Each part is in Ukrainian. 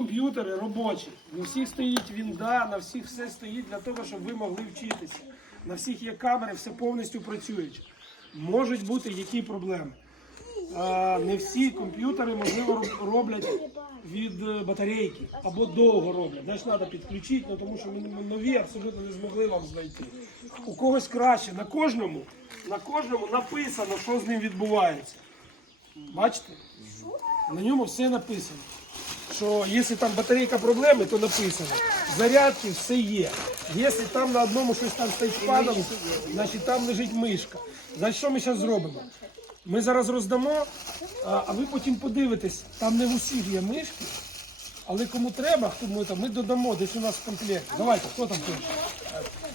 комп'ютери робочі. На всіх стоїть вінда, на всіх все стоїть для того, щоб ви могли вчитися. На всіх є камери, все повністю працююче. Можуть бути які проблеми. А, не всі комп'ютери, можливо, роблять від е, батарейки або довго роблять. Знаєш, треба підключити, ну, тому що ми нові абсолютно не змогли вам знайти. У когось краще. На кожному, на кожному написано, що з ним відбувається. Бачите? На ньому все написано. Що якщо там батарейка проблеми, то написано. Зарядки все є. Якщо там на одному щось там стоїть падом, значить там лежить мишка. Значить, що ми зараз зробимо? Ми зараз роздамо, а ви потім подивитесь, там не в усіх є мишки, але кому треба, хто ми там, ми додамо десь у нас в комплект. Давайте, хто там хоче?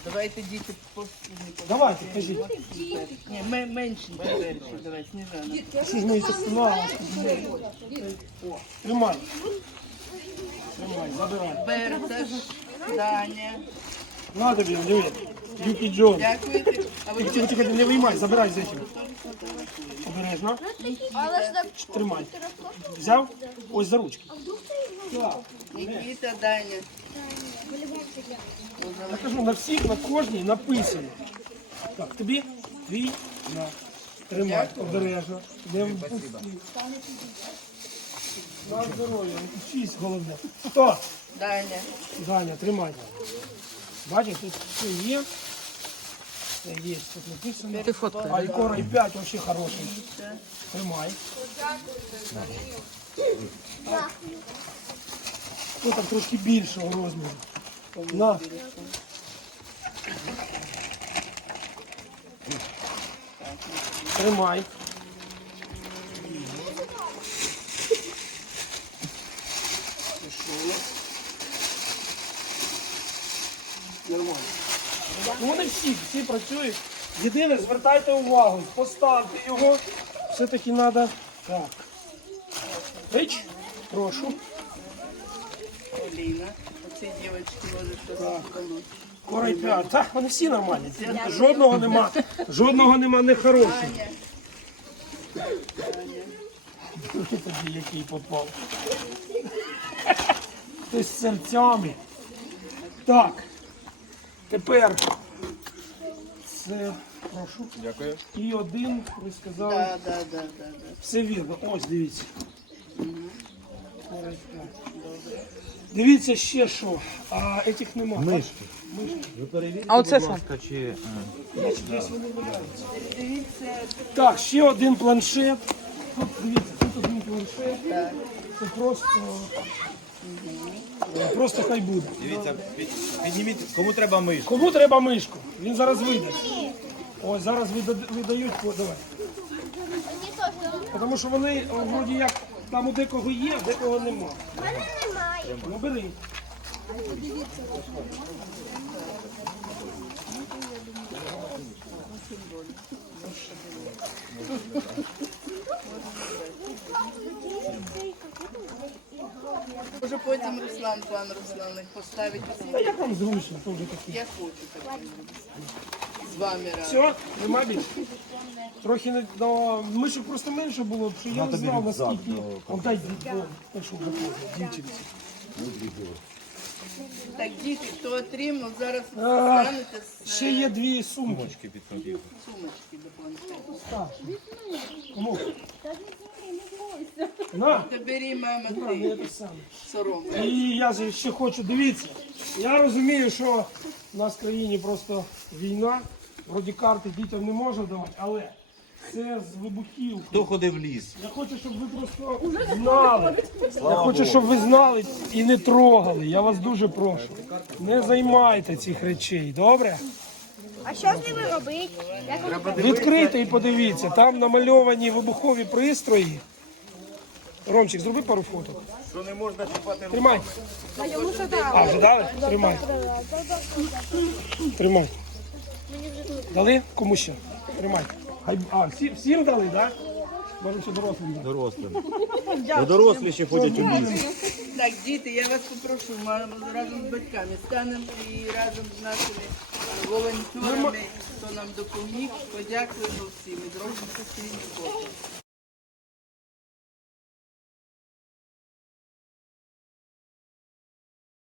Давайте діти по Давайте, кажіть. Ні, ме- менші, перші, давай, сніжана. Що ж ми це на, Тримай. Тримай, забирай. Берта, Даня. На тобі, диви. Юкі Джон. Дякуєте. А ви Тихо, тихо, не виймай, забирай з этим. Обережно. Але ж так Тримай. Взяв? Ось за ручки. Так. Нікіта, Даня. Я кажу, на всіх, на кожній написано. Так, тобі твій на. Тримай, обережно. Не. На здоров'я, шість головне. Хто? Даня. Даня, тримай. Бачиш, тут все є. Все є, тут написано. Ти фоткай. А і кора 5 вообще хороший. Тримай. Хто там трошки більшого розміру? На. Тримай. Нормально. Ну, вони всі, всі працюють. Єдине, звертайте увагу, поставте його. Все-таки треба. Так. Рич, прошу. Поліна. Оці дівчатки можуть щось. Корей п'ять. Так, вони всі нормальні. Жодного нема. Жодного нема. Ти тобі який попав. Хтось з серцями. Так. Тепер. Це, прошу. Дякую. І один, ви сказали. Да, да, да, да, да. Все вірно. Ось дивіться. Дивіться ще що. А етих нема. Мишки. Мишки. Ви перевірте, А оце будь що? ласка, чи... е, Десь вони валяються. Так, ще один планшет. Тут дивіться, тут один планшет. Це просто. е, Просто хай буде. Дивіться, під- підніміть, кому треба мишку. Кому треба мишку? Він зараз вийде. Ось зараз вида- видають. О, давай. Тому що вони о, вроді як там у декого є, а декого нема. У мене немає. Ну бери. Може потім Руслан, пан Руслан, їх поставить Та усі. як вам зручно, теж такі. Я хочу так. З вами разом. Все, нема більше. Трохи не до мишок просто менше було, що я не знав наскільки. Он дай пішов дівчинці. Так, діти, хто отримав, зараз станете з Ще є дві сумки. Мишки під сумочки до планшету. Так. На, Та бери, мама, ти те сором. І я же ще хочу, дивіться, я розумію, що в нас в країні просто війна, вроді карти дітям не можна давати, але це з вибухівкою. Хто ходив в ліс? Я хочу, щоб ви просто знали. Я хочу, щоб ви знали і не трогали. Я вас дуже прошу. Не займайте цих речей, добре? А що з ними робити? Як Відкрийте і подивіться, там намальовані вибухові пристрої. Ромчик, зроби пару фоток. Що не можна чіпати Тримай. А, вже дали? Тримай. Тримай. Дали? Кому ще? Тримай. Хай, а, всі, всім дали, так? Да? Може, ще дорослим дали. дорослим? Ну, дорослі ще ходять у ліс. Так, діти, я вас попрошу, ми разом з батьками станемо і разом з нашими волонтерами, хто нам допоміг, подякуємо всім і зробимо спільні фото.